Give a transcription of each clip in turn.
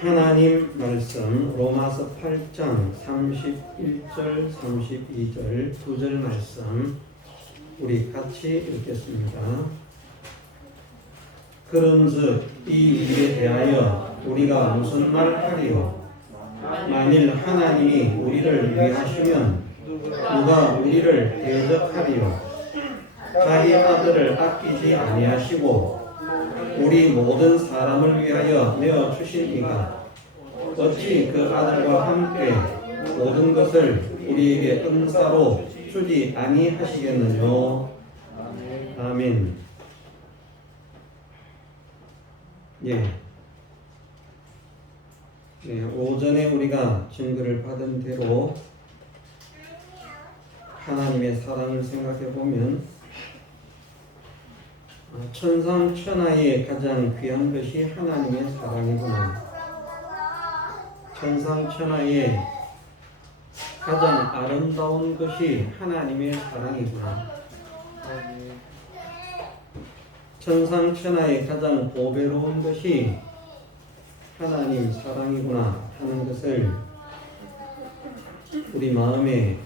하나님 말씀 로마서 8장 31절 32절 2절 말씀 우리 같이 읽겠습니다. 그런즉 이 일에 대하여 우리가 무슨 말하리요? 만일 하나님이 우리를 위하시면 누가 우리를 대적하리요? 자기 아들을 아끼지 아니하시고 우리 모든 사람을 위하여 내어 주신 이가 어찌 그 아들과 함께 모든 것을 우리에게 은사로 주지 아니하시겠느냐. 아멘. 오전에 우리가 증거를 받은 대로 하나님의 사랑을 생각해 보면 천상천하에 가장 귀한 것이 하나님의 사랑이구나. 천상천하에 가장 아름다운 것이 하나님의 사랑이구나. 천상천하에 가장 보배로운 것이 하나님 사랑이구나 하는 것을 우리 마음에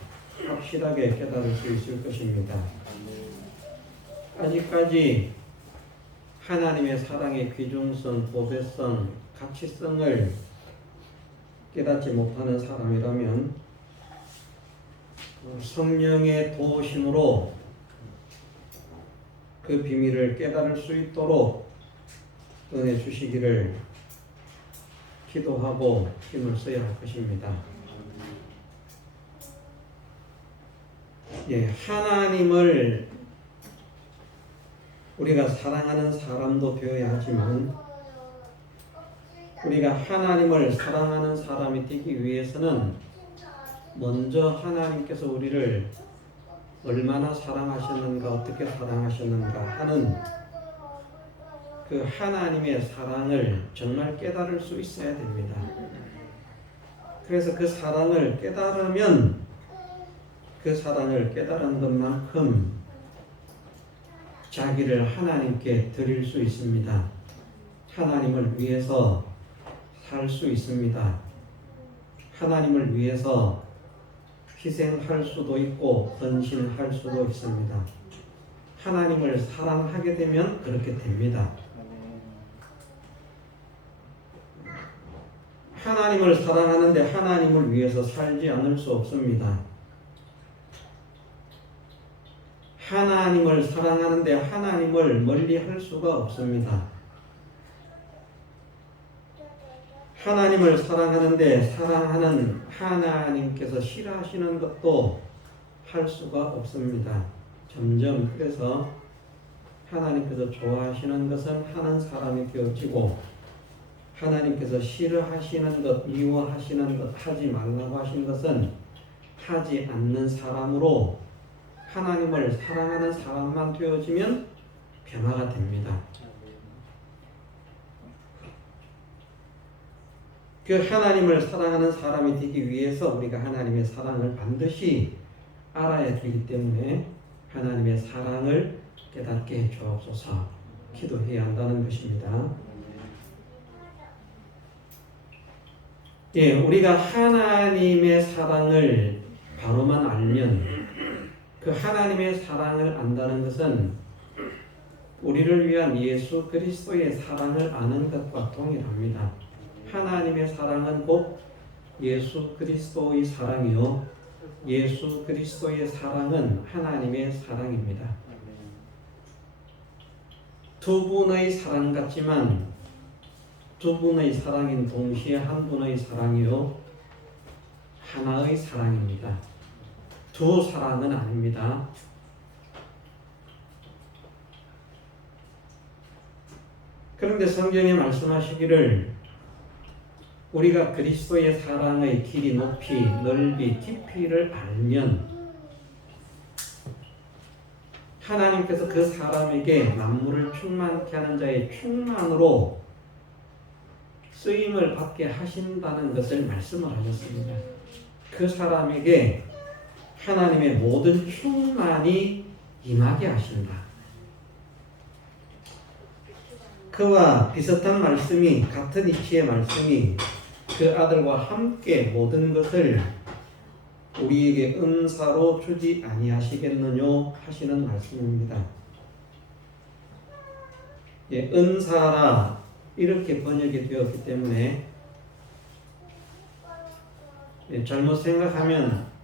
확실하게 깨달을 수 있을 것입니다. 아직까지 하나님의 사랑의 귀중성, 보배성, 가치성을 깨닫지 못하는 사람이라면 성령의 도우심으로 그 비밀을 깨달을 수 있도록 은혜 주시기를 기도하고 힘을 써야 할 것입니다. 하나님을 우리가 사랑하는 사람도 되어야 하지만 우리가 하나님을 사랑하는 사람이 되기 위해서는 먼저 하나님께서 우리를 얼마나 사랑하셨는가, 어떻게 사랑하셨는가 하는 그 하나님의 사랑을 정말 깨달을 수 있어야 됩니다. 그래서 그 사랑을 깨달으면 그 사랑을 깨달은 것만큼 자기를 하나님께 드릴 수 있습니다. 하나님을 위해서 살 수 있습니다. 하나님을 위해서 희생할 수도 있고 헌신할 수도 있습니다. 하나님을 사랑하게 되면 그렇게 됩니다. 하나님을 사랑하는데 하나님을 위해서 살지 않을 수 없습니다. 하나님을 사랑하는데 하나님을 멀리 할 수가 없습니다. 하나님을 사랑하는데 사랑하는 하나님께서 싫어하시는 것도 할 수가 없습니다. 점점 그래서 하나님께서 좋아하시는 것은 하는 사람이 되어지고 하나님께서 싫어하시는 것, 미워하시는 것, 하지 말라고 하신 것은 하지 않는 사람으로 하나님을 사랑하는 사람만 되어지면 변화가 됩니다. 그 하나님을 사랑하는 사람이 되기 위해서 우리가 하나님의 사랑을 반드시 알아야 되기 때문에 하나님의 사랑을 깨닫게 해 주옵소서 기도해야 한다는 것입니다. 우리가 하나님의 사랑을 바로만 알면 그 하나님의 사랑을 안다는 것은 우리를 위한 예수 그리스도의 사랑을 아는 것과 동일합니다. 하나님의 사랑은 곧 예수 그리스도의 사랑이요 예수 그리스도의 사랑은 하나님의 사랑입니다. 두 분의 사랑 같지만 두 분의 사랑인 동시에 한 분의 사랑이요 하나의 사랑입니다. 두 사랑은 아닙니다. 그런데 성경에 말씀하시기를 우리가 그리스도의 사랑의 길이, 높이, 넓이, 깊이를 알면 하나님께서 그 사람에게 만물을 충만케 하는 자의 충만으로 쓰임을 받게 하신다는 것을 말씀을 하셨습니다. 그 사람에게 하나님의 모든 충만이 임하게 하신다. 그와 비슷한 말씀이 같은 이치의 말씀이 그 아들과 함께 모든 것을 우리에게 은사로 주지 아니하시겠느뇨 하시는 말씀입니다. 예, 은사라 이렇게 번역이 되었기 때문에 예, 잘못 생각하면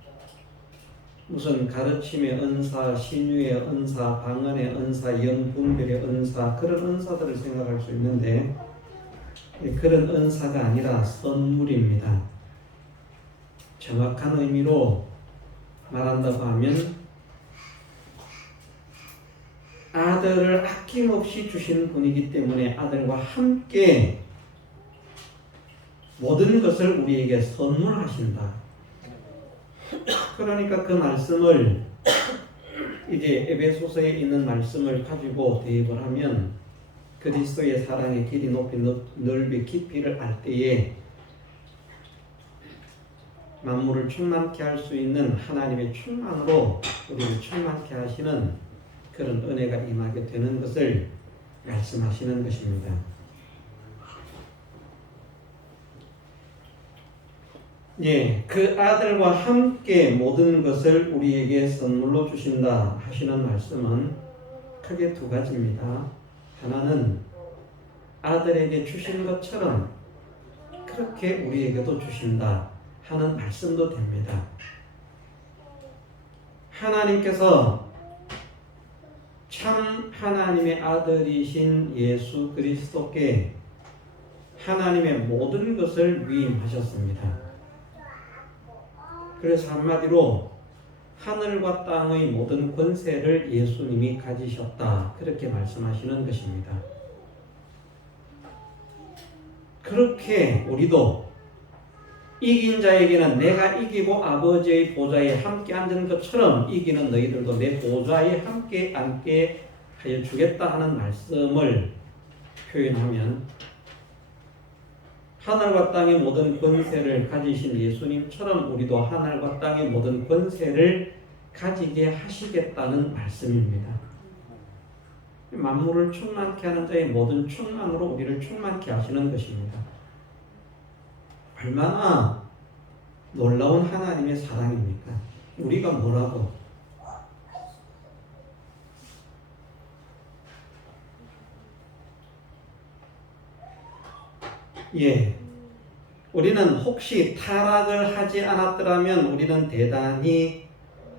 무슨 가르침의 은사, 신유의 은사, 방언의 은사, 영분별의 은사 그런 은사들을 생각할 수 있는데 예, 그런 은사가 아니라 선물입니다. 정확한 의미로 말한다고 하면 아들을 아낌없이 주신 분이기 때문에 아들과 함께 모든 것을 우리에게 선물하신다. 그러니까 그 말씀을 이제 에베소서에 있는 말씀을 가지고 대입을 하면 그리스도의 사랑의 길이 높이 넓이 깊이를 알 때에 만물을 충만케 할 수 있는 하나님의 충만으로 우리를 충만케 하시는 그런 은혜가 임하게 되는 것을 말씀하시는 것입니다. 예, 그 아들과 함께 모든 것을 우리에게 선물로 주신다 하시는 말씀은 크게 두 가지입니다. 하나는 아들에게 주신 것처럼 그렇게 우리에게도 주신다 하는 말씀도 됩니다. 하나님께서 참 하나님의 아들이신 예수 그리스도께 하나님의 모든 것을 위임하셨습니다. 그래서 한마디로 하늘과 땅의 모든 권세를 예수님이 가지셨다 그렇게 말씀하시는 것입니다. 그렇게 우리도 이긴 자에게는 내가 이기고 아버지의 보좌에 함께 앉은 것처럼 이기는 너희들도 내 보좌에 함께 앉게 하여 주겠다 하는 말씀을 표현하면 하늘과 땅의 모든 권세를 가지신 예수님처럼 우리도 하늘과 땅의 모든 권세를 가지게 하시겠다는 말씀입니다. 만물을 충만케 하는 자의 모든 충만으로 우리를 충만케 하시는 것입니다. 얼마나 놀라운 하나님의 사랑입니까? 우리가 뭐라고? 예, 우리는 혹시 타락을 하지 않았더라면 우리는 대단히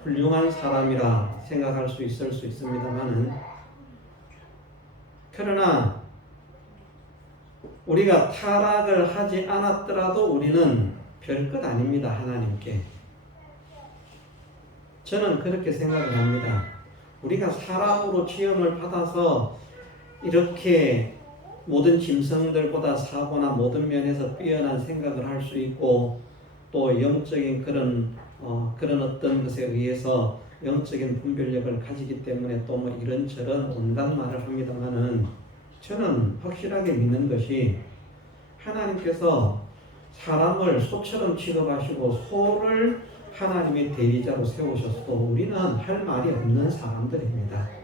훌륭한 사람이라 생각할 수 있을 수 있습니다만은 그러나 우리가 타락을 하지 않았더라도 우리는 별것 아닙니다. 하나님께. 저는 그렇게 생각을 합니다. 우리가 사람으로 시험을 받아서 이렇게 모든 짐승들보다 사고나 모든 면에서 뛰어난 생각을 할 수 있고 또 영적인 그런 어떤 것에 의해서 영적인 분별력을 가지기 때문에 또 뭐 이런저런 온갖 말을 합니다만은 저는 확실하게 믿는 것이 하나님께서 사람을 소처럼 취급하시고 소를 하나님의 대리자로 세우셨어도 우리는 할 말이 없는 사람들입니다.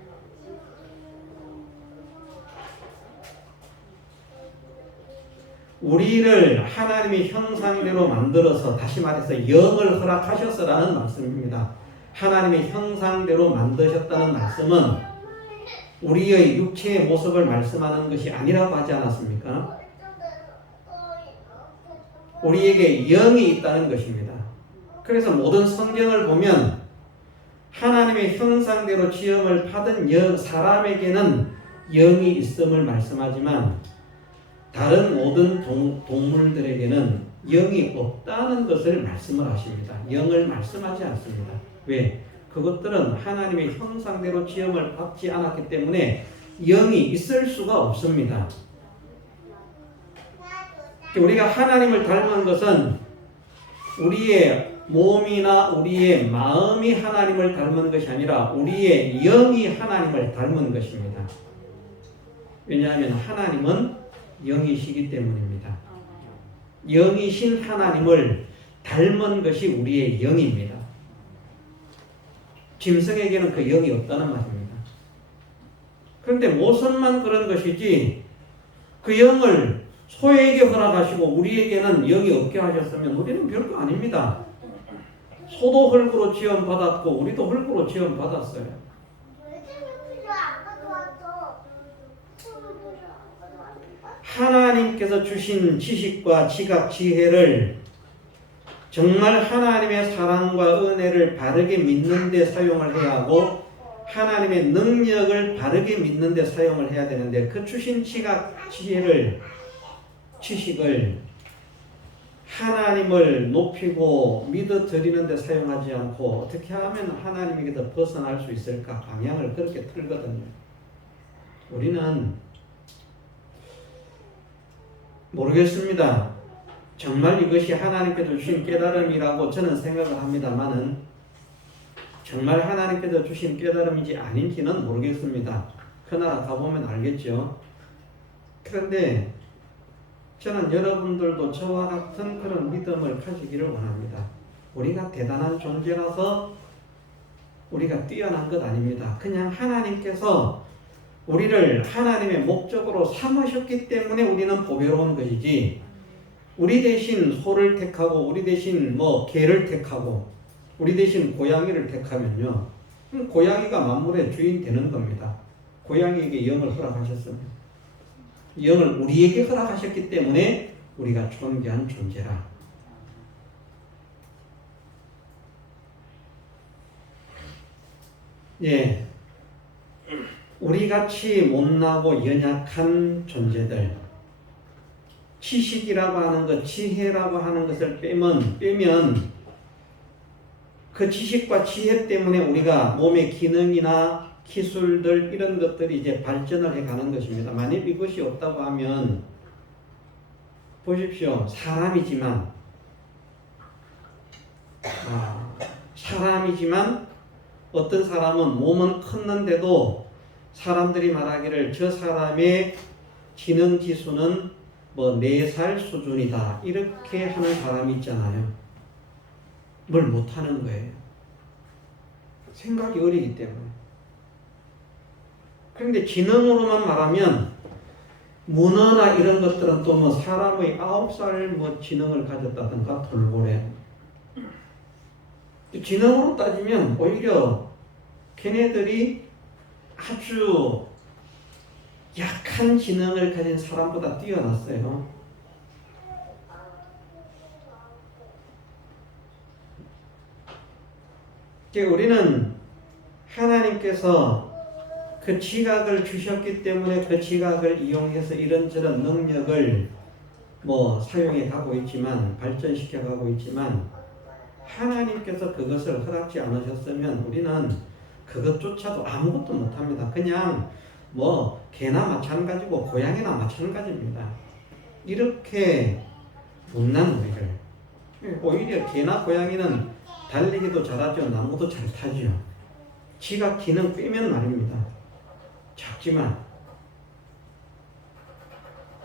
우리를 하나님의 형상대로 만들어서 다시 말해서 영을 허락하셨으라는 말씀입니다. 하나님의 형상대로 만드셨다는 말씀은 우리의 육체의 모습을 말씀하는 것이 아니라고 하지 않았습니까? 우리에게 영이 있다는 것입니다. 그래서 모든 성경을 보면 하나님의 형상대로 지음을 받은 사람에게는 영이 있음을 말씀하지만 다른 모든 동물들에게는 영이 없다는 것을 말씀을 하십니다. 영을 말씀하지 않습니다. 왜? 그것들은 하나님의 형상대로 지음을 받지 않았기 때문에 영이 있을 수가 없습니다. 우리가 하나님을 닮은 것은 우리의 몸이나 우리의 마음이 하나님을 닮은 것이 아니라 우리의 영이 하나님을 닮은 것입니다. 왜냐하면 하나님은 영이시기 때문입니다. 영이신 하나님을 닮은 것이 우리의 영입니다. 짐승에게는 그 영이 없다는 말입니다. 그런데 모선만 그런 것이지 그 영을 소에게 허락하시고 우리에게는 영이 없게 하셨으면 우리는 별거 아닙니다. 소도 흙으로 지음받았고 우리도 흙으로 지음받았어요. 하나님께서 주신 지식과 지각, 지혜를 정말 하나님의 사랑과 은혜를 바르게 믿는 데 사용을 해야 하고 하나님의 능력을 바르게 믿는 데 사용을 해야 되는데 그 주신 지각, 지혜를, 지식을 하나님을 높이고 믿어드리는 데 사용하지 않고 어떻게 하면 하나님에게서 벗어날 수 있을까? 방향을 그렇게 틀거든요. 우리는 모르겠습니다. 정말 이것이 하나님께서 주신 깨달음이라고 저는 생각을 합니다만은 정말 하나님께서 주신 깨달음인지 아닌지는 모르겠습니다. 그 나라 가보면 알겠죠. 그런데 저는 여러분들도 저와 같은 그런 믿음을 가지기를 원합니다. 우리가 대단한 존재라서 우리가 뛰어난 것 아닙니다. 그냥 하나님께서 우리를 하나님의 목적으로 삼으셨기 때문에 우리는 보배로운 것이지 우리 대신 소를 택하고 우리 대신 개를 택하고 우리 대신 고양이를 택하면요 고양이가 만물의 주인 되는 겁니다. 고양이에게 영을 허락하셨습니다. 영을 우리에게 허락하셨기 때문에 우리가 존귀한 존재라. 예, 우리같이 못나고 연약한 존재들, 지식이라고 하는 것, 지혜라고 하는 것을 빼면 그 지식과 지혜 때문에 우리가 몸의 기능이나 기술들 이런 것들이 이제 발전을 해가는 것입니다. 만약 이것이 없다고 하면 보십시오. 사람이지만 어떤 사람은 몸은 컸는데도 사람들이 말하기를 저 사람의 지능 지수는 4살 수준이다 이렇게 하는 사람이 있잖아요. 뭘 못하는 거예요. 생각이 어리기 때문에. 그런데 지능으로만 말하면 문어나 이런 것들은 또 사람의 9살 지능을 가졌다든가 돌고래. 지능으로 따지면 오히려 걔네들이 아주 약한 지능을 가진 사람보다 뛰어났어요. 우리는 하나님께서 그 지각을 주셨기 때문에 그 지각을 이용해서 이런저런 능력을 사용해 가고 있지만 발전시켜 가고 있지만 하나님께서 그것을 허락지 않으셨으면 우리는 그것조차도 아무것도 못합니다. 그냥 개나 마찬가지고 고양이나 마찬가지입니다. 이렇게 못난 우리를 오히려 개나 고양이는 달리기도 잘하죠. 나무도 잘 타죠. 지각 기능 빼면 말입니다. 작지만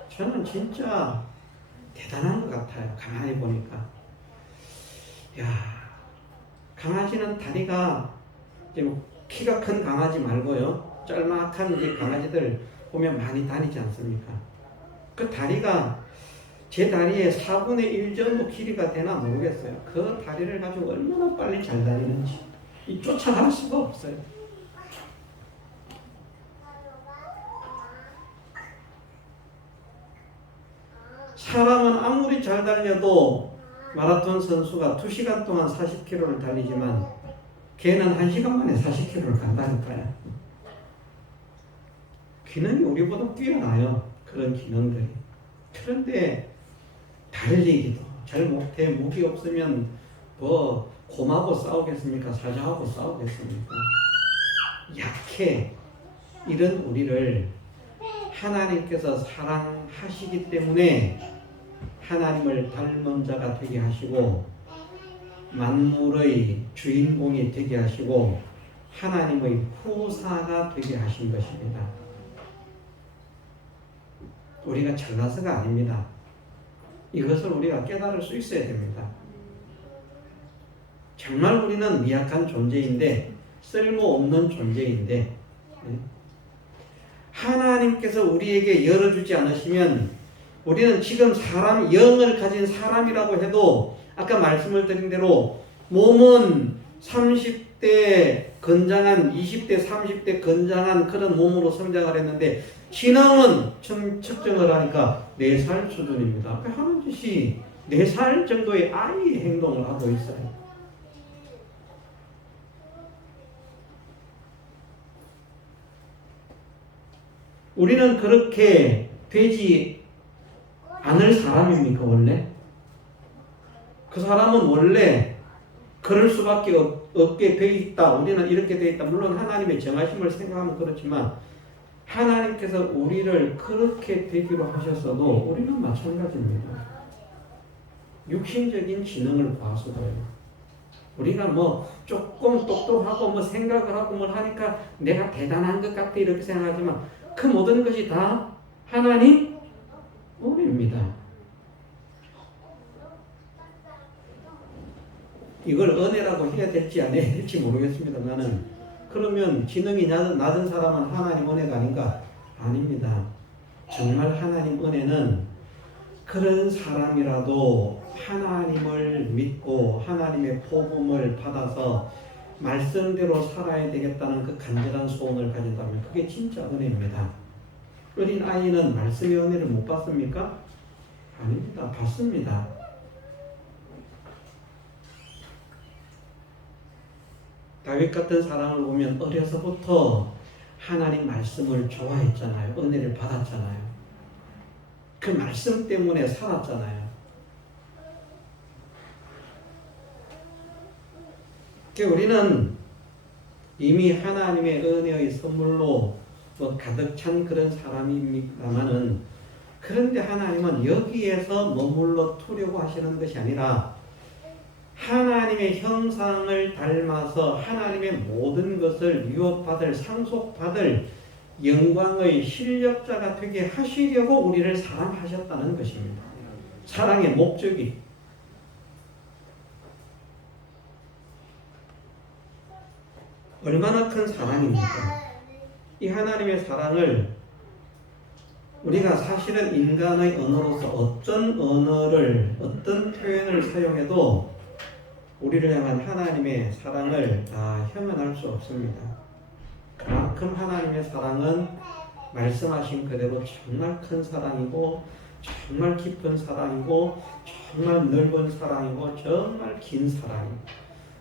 저는 진짜 대단한 것 같아요. 가만히 보니까. 야, 강아지는 다리가 키가 큰 강아지 말고요. 짤막한 이제 강아지들 보면 많이 다니지 않습니까? 그 다리가 제 다리의 4분의 1 정도 길이가 되나 모르겠어요. 그 다리를 가지고 얼마나 빨리 잘 다니는지 쫓아갈 수가 없어요. 사람은 아무리 잘 달려도 마라톤 선수가 2시간 동안 40km를 달리지만 걔는 1시간 만에 40km를 간다니까요. 기능이 우리보다 뛰어나요. 그런 기능들이. 그런데 달리기도 잘 못해. 무기 없으면 곰하고 싸우겠습니까? 사자하고 싸우겠습니까? 약해. 이런 우리를 하나님께서 사랑하시기 때문에 하나님을 닮은 자가 되게 하시고 만물의 주인공이 되게 하시고 하나님의 후사가 되게 하신 것입니다. 우리가 잘나서가 아닙니다. 이것을 우리가 깨달을 수 있어야 됩니다. 정말 우리는 미약한 존재인데 쓸모없는 존재인데 하나님께서 우리에게 열어주지 않으시면 우리는 지금 사람, 영을 가진 사람이라고 해도 아까 말씀을 드린 대로 몸은 30대 건장한 20대 30대 건장한 그런 몸으로 성장을 했는데 지능은 측정을 하니까 4살 수준입니다. 하는 짓이 4살 정도의 아이의 행동을 하고 있어요. 우리는 그렇게 되지 않을 사람입니까 원래? 그 사람은 원래 그럴 수밖에 없게 돼 있다. 우리는 이렇게 돼 있다. 물론 하나님의 정하심을 생각하면 그렇지만 하나님께서 우리를 그렇게 되기로 하셨어도 우리는 마찬가지입니다. 육신적인 지능을 봐서도요. 우리가 뭐 조금 똑똑하고 뭐 생각을 하고 뭘 하니까 내가 대단한 것 같아 이렇게 생각하지만 그 모든 것이 다 하나님 은혜입니다. 이걸 은혜라고 해야 될지 안 해야 될지 모르겠습니다. 나는 그러면 지능이 낮은 사람은 하나님 은혜가 아닌가? 아닙니다. 정말 하나님 은혜는 그런 사람이라도 하나님을 믿고 하나님의 복음을 받아서 말씀대로 살아야 되겠다는 그 간절한 소원을 가진다면 그게 진짜 은혜입니다. 어린 아이는 말씀의 은혜를 못 받습니까? 아닙니다. 받습니다. 다윗 같은 사람을 보면 어려서부터 하나님 말씀을 좋아했잖아요. 은혜를 받았잖아요. 그 말씀 때문에 살았잖아요. 우리는 이미 하나님의 은혜의 선물로 가득 찬 그런 사람입니다만은 그런데 하나님은 여기에서 머물러 두려고 하시는 것이 아니라 하나님의 형상을 닮아서 하나님의 모든 것을 유업받을 상속받을 영광의 실력자가 되게 하시려고 우리를 사랑하셨다는 것입니다. 사랑의 목적이 얼마나 큰 사랑입니까? 이 하나님의 사랑을 우리가 사실은 인간의 언어로서 어떤 언어를 어떤 표현을 사용해도 우리를 향한 하나님의 사랑을 다 형언할 수 없습니다. 그만큼 하나님의 사랑은 말씀하신 그대로 정말 큰 사랑이고 정말 깊은 사랑이고 정말 넓은 사랑이고 정말 긴 사랑이고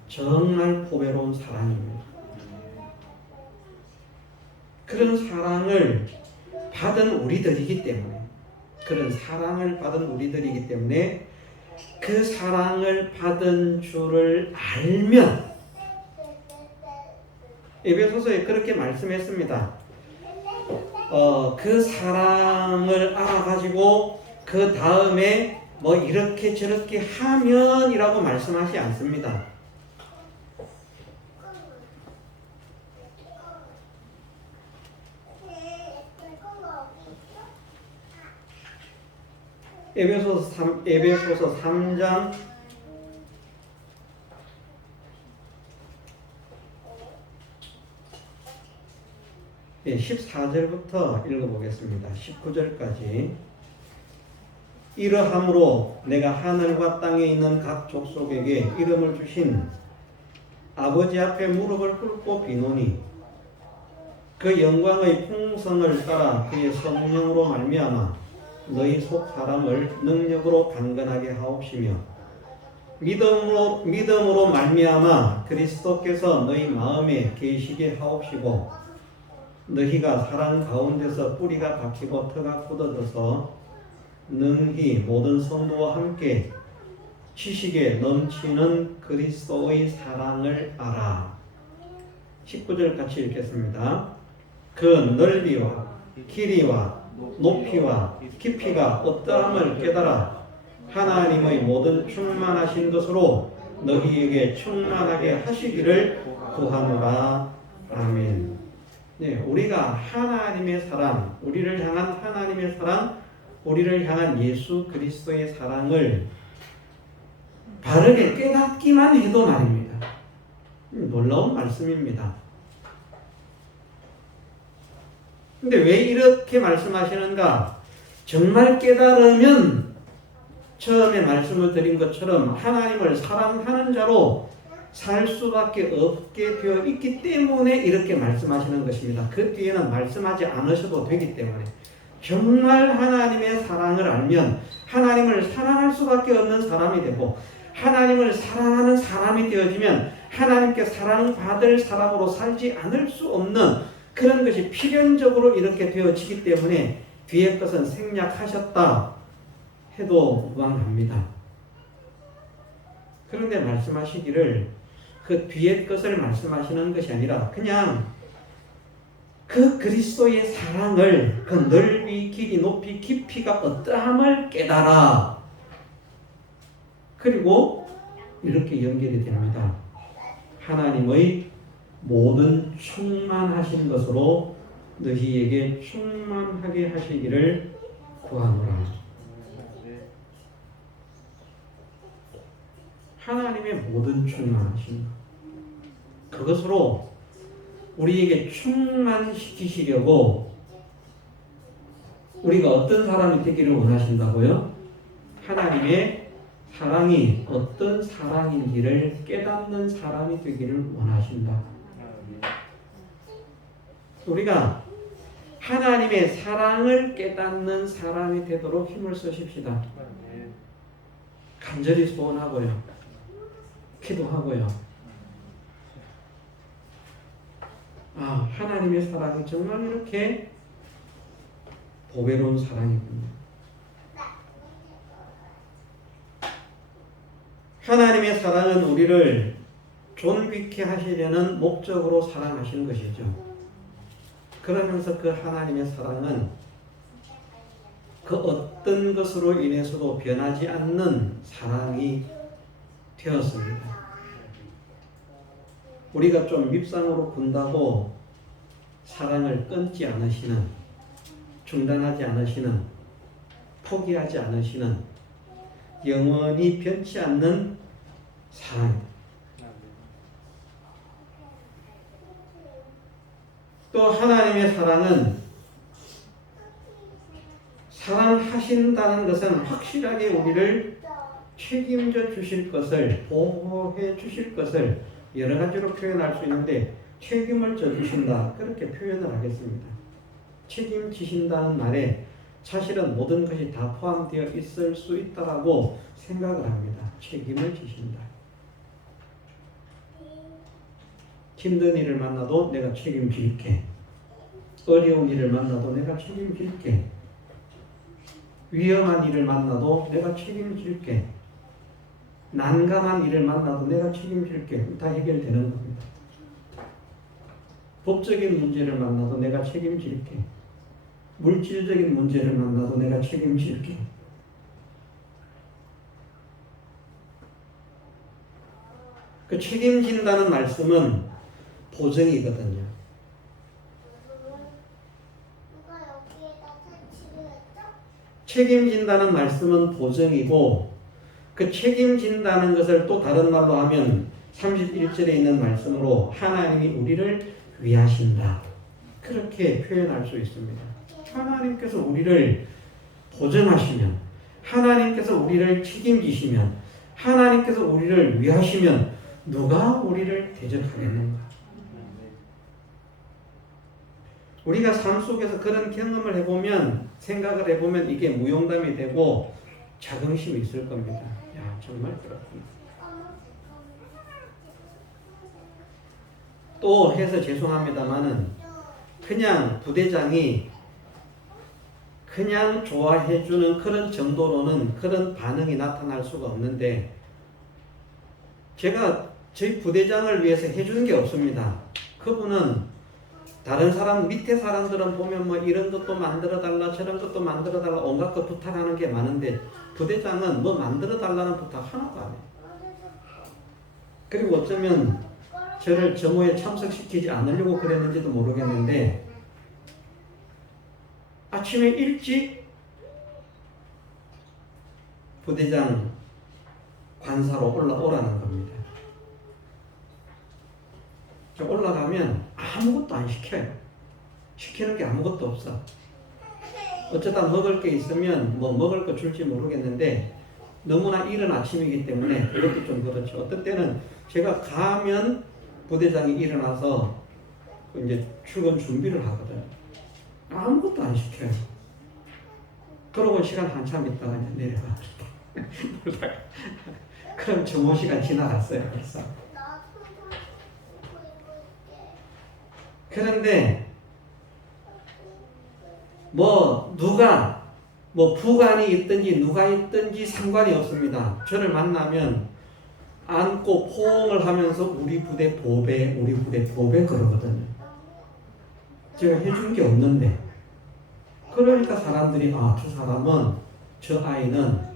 정말 보배로운 사랑입니다. 그런 사랑을 받은 우리들이기 때문에 그 사랑을 받은 줄을 알면 에베소서에 그렇게 말씀했습니다. 그 사랑을 알아가지고 그 다음에 뭐 이렇게 저렇게 하면이라고 말씀하지 않습니다. 에베소서 3장 14절부터 읽어보겠습니다. 19절까지. 이러함으로 내가 하늘과 땅에 있는 각 족속에게 이름을 주신 아버지 앞에 무릎을 꿇고 비노니 그 영광의 풍성을 따라 그의 성령으로 말미암아 너희 속 사람을 능력으로 강건하게 하옵시며 믿음으로 말미암아 그리스도께서 너희 마음에 계시게 하옵시고 너희가 사랑 가운데서 뿌리가 박히고 터가 굳어져서 능히 모든 성도와 함께 지식에 넘치는 그리스도의 사랑을 알아. 19절 같이 읽겠습니다. 그 넓이와 길이와 높이와 깊이가 어떠함을 깨달아 하나님의 모든 충만하신 것으로 너희에게 충만하게 하시기를 구하노라. 아멘. 네, 우리가 하나님의 사랑, 우리를 향한 하나님의 사랑, 우리를 향한 예수 그리스도의 사랑을 바르게 깨닫기만 해도 말입니다. 놀라운 말씀입니다. 근데 왜 이렇게 말씀하시는가? 정말 깨달으면 처음에 말씀을 드린 것처럼 하나님을 사랑하는 자로 살 수밖에 없게 되어 있기 때문에 이렇게 말씀하시는 것입니다. 그 뒤에는 말씀하지 않으셔도 되기 때문에 정말 하나님의 사랑을 알면 하나님을 사랑할 수밖에 없는 사람이 되고 하나님을 사랑하는 사람이 되어지면 하나님께 사랑받을 사람으로 살지 않을 수 없는 그런 것이 필연적으로 이렇게 되어지기 때문에 뒤의 것은 생략하셨다 해도 무방합니다. 그런데 말씀하시기를 그 뒤의 것을 말씀하시는 것이 아니라 그냥 그 그리스도의 사랑을 그 넓이, 길이, 높이, 깊이가 어떠함을 깨달아. 그리고 이렇게 연결이 됩니다. 하나님의 모든 충만하신 것으로 너희에게 충만하게 하시기를 구하노라. 하나님의 모든 충만하신 것. 그것으로 우리에게 충만시키시려고 우리가 어떤 사람이 되기를 원하신다고요? 하나님의 사랑이 어떤 사랑인지를 깨닫는 사람이 되기를 원하신다. 우리가 하나님의 사랑을 깨닫는 사람이 되도록 힘을 쓰십시다. 간절히 소원하고요. 기도하고요. 하나님의 사랑이 정말 이렇게 보배로운 사랑이군요. 하나님의 사랑은 우리를 존귀케 하시려는 목적으로 사랑하시는 것이죠. 그러면서 그 하나님의 사랑은 그 어떤 것으로 인해서도 변하지 않는 사랑이 되었습니다. 우리가 좀 밉상으로 군다고 사랑을 끊지 않으시는, 중단하지 않으시는, 포기하지 않으시는, 영원히 변치 않는 사랑입니다. 또 하나님의 사랑은 사랑하신다는 것은 확실하게 우리를 책임져 주실 것을, 보호해 주실 것을 여러 가지로 표현할 수 있는데 책임을 져 주신다 그렇게 표현을 하겠습니다. 책임지신다는 말에 사실은 모든 것이 다 포함되어 있을 수 있다라고 생각을 합니다. 책임을 지신다. 힘든 일을 만나도 내가 책임질게. 어려운 일을 만나도 내가 책임질게. 위험한 일을 만나도 내가 책임질게. 난감한 일을 만나도 내가 책임질게. 다 해결되는 겁니다. 법적인 문제를 만나도 내가 책임질게. 물질적인 문제를 만나도 내가 책임질게. 그 책임진다는 말씀은 보증이거든요. 책임진다는 말씀은 보증이고 그 책임진다는 것을 또 다른 말로 하면 31절에 있는 말씀으로 하나님이 우리를 위하신다. 그렇게 표현할 수 있습니다. 하나님께서 우리를 보증하시면, 하나님께서 우리를 책임지시면, 하나님께서 우리를 위하시면 누가 우리를 대적하겠는가? 우리가 삶 속에서 그런 경험을 해보면, 생각을 해보면 이게 무용담이 되고 자긍심이 있을 겁니다. 야, 정말 그렇구나. 또 해서 죄송합니다만은 그냥 부대장이 그냥 좋아해주는 그런 정도로는 그런 반응이 나타날 수가 없는데 제가 저희 부대장을 위해서 해주는 게 없습니다. 그분은 다른 사람, 밑에 사람들은 보면 뭐 이런 것도 만들어달라 저런 것도 만들어달라 온갖 것 부탁하는 게 많은데 부대장은 뭐 만들어달라는 부탁 하나도 안 해요. 그리고 어쩌면 저를 점호에 참석시키지 않으려고 그랬는지도 모르겠는데 아침에 일찍 부대장 관사로 올라오라는 겁니다. 올라가면 아무것도 안 시켜요. 시키는 게 아무것도 없어. 어쩌다 먹을 게 있으면 뭐 먹을 거 줄지 모르겠는데 너무나 이른 아침이기 때문에 그것도 좀 그렇죠. 어떤 때는 제가 가면 부대장이 일어나서 이제 출근 준비를 하거든. 아무것도 안 시켜요. 그러고 시간 한참 있다가 이제 내려가. 그럼 점호 시간 지나갔어요. 벌써. 그런데 뭐 누가 뭐 부관이 있든지 누가 있든지 상관이 없습니다. 저를 만나면 안고 포옹을 하면서 우리 부대 보배 그러거든요. 제가 해준 게 없는데 그러니까 사람들이 저 사람은 저 아이는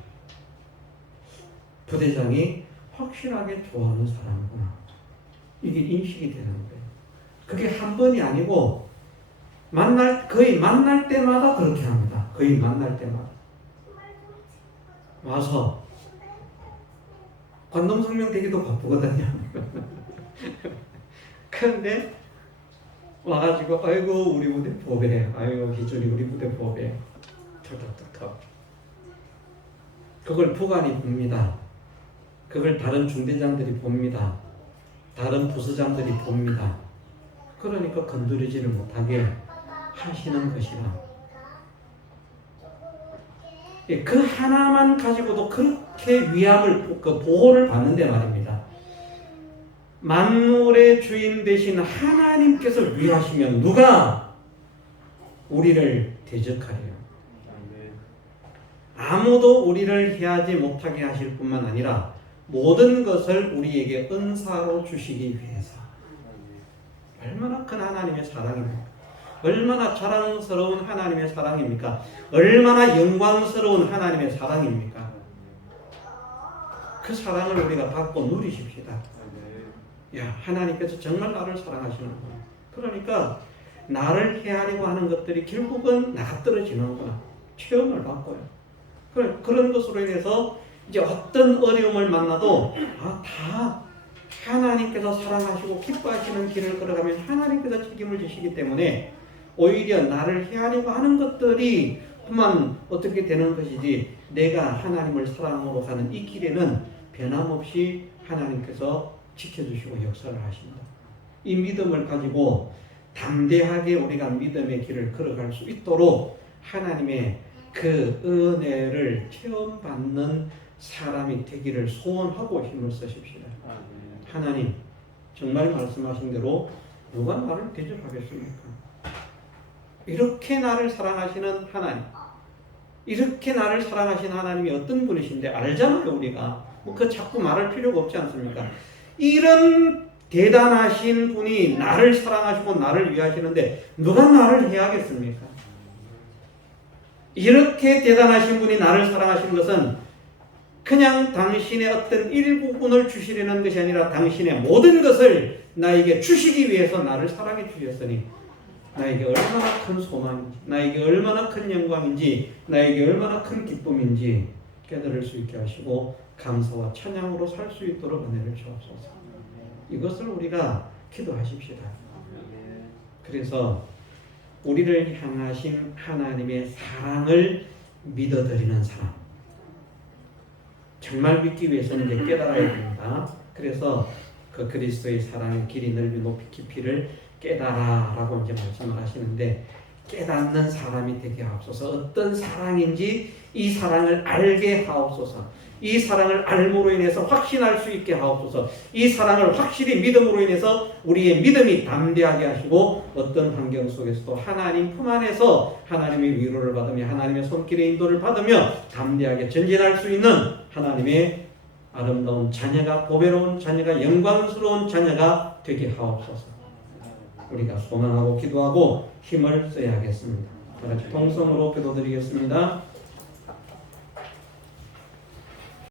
부대장이 확실하게 좋아하는 사람이구나. 이게 인식이 되는 거예요. 그게 한 번이 아니고 거의 만날 때마다 그렇게 합니다. 거의 만날 때마다 와서 관동성명 되기도 바쁘거든요. 그런데 와가지고 아이고 우리 부대 보배, 아이고 기준이 우리 부대 보배, 턱턱턱턱. 그걸 부관이 봅니다. 그걸 다른 중대장들이 봅니다. 다른 부서장들이 봅니다. 그러니까 건드리지를 못하게 하시는 것이라. 그 하나만 가지고도 그렇게 위압을, 보호를 받는데 말입니다. 만물의 주인 되신 하나님께서 위하시면 누가 우리를 대적하리요? 아무도 우리를 해하지 못하게 하실 뿐만 아니라 모든 것을 우리에게 은사로 주시기 위해서. 얼마나 큰 하나님의 사랑입니까? 얼마나 자랑스러운 하나님의 사랑입니까? 얼마나 영광스러운 하나님의 사랑입니까? 그 사랑을 우리가 받고 누리십시다. 야, 하나님께서 정말 나를 사랑하시는구나. 그러니까 나를 헤아리고 하는 것들이 결국은 나가 떨어지는구나. 체험을 받고요. 그런 것으로 인해서 이제 어떤 어려움을 만나도 다 하나님께서 사랑하시고 기뻐하시는 길을 걸어가면 하나님께서 책임을 지시기 때문에 오히려 나를 헤아리고 하는 것들이 그만 어떻게 되는 것이지, 내가 하나님을 사랑으로 가는 이 길에는 변함없이 하나님께서 지켜주시고 역사를 하십니다. 이 믿음을 가지고 담대하게 우리가 믿음의 길을 걸어갈 수 있도록 하나님의 그 은혜를 체험받는 사람이 되기를 소원하고 힘을 쓰십시다. 하나님, 정말 말씀하신 대로 누가 나를 대적하겠습니까? 이렇게 나를 사랑하시는 하나님, 이렇게 나를 사랑하시는 하나님이 어떤 분이신데 알잖아요. 우리가 그 자꾸 말할 필요가 없지 않습니까? 이런 대단하신 분이 나를 사랑하시고 나를 위하시는데 누가 나를 해하겠습니까? 이렇게 대단하신 분이 나를 사랑하시는 것은 그냥 당신의 어떤 일부분을 주시려는 것이 아니라 당신의 모든 것을 나에게 주시기 위해서 나를 사랑해 주셨으니 나에게 얼마나 큰 소망인지, 나에게 얼마나 큰 영광인지, 나에게 얼마나 큰 기쁨인지 깨달을 수 있게 하시고 감사와 찬양으로 살 수 있도록 은혜를 주옵소서. 이것을 우리가 기도하십시다. 그래서 우리를 향하신 하나님의 사랑을 믿어드리는 사람, 정말 믿기 위해서는 이제 깨달아야 됩니다. 그래서 그 그리스도의 사랑의 길이 넓이 높이 깊이를 깨달아라고 이제 말씀을 하시는데, 깨닫는 사람이 되게 하옵소서. 어떤 사랑인지 이 사랑을 알게 하옵소서. 이 사랑을 알므로 인해서 확신할 수 있게 하옵소서. 이 사랑을 확실히 믿음으로 인해서 우리의 믿음이 담대하게 하시고 어떤 환경 속에서도 하나님 품 안에서 하나님의 위로를 받으며 하나님의 손길의 인도를 받으며 담대하게 전진할 수 있는 하나님의 아름다운 자녀가, 보배로운 자녀가, 영광스러운 자녀가 되게 하옵소서. 우리가 소망하고 기도하고 힘을 써야 하겠습니다. 다 같이 통성으로 기도드리겠습니다.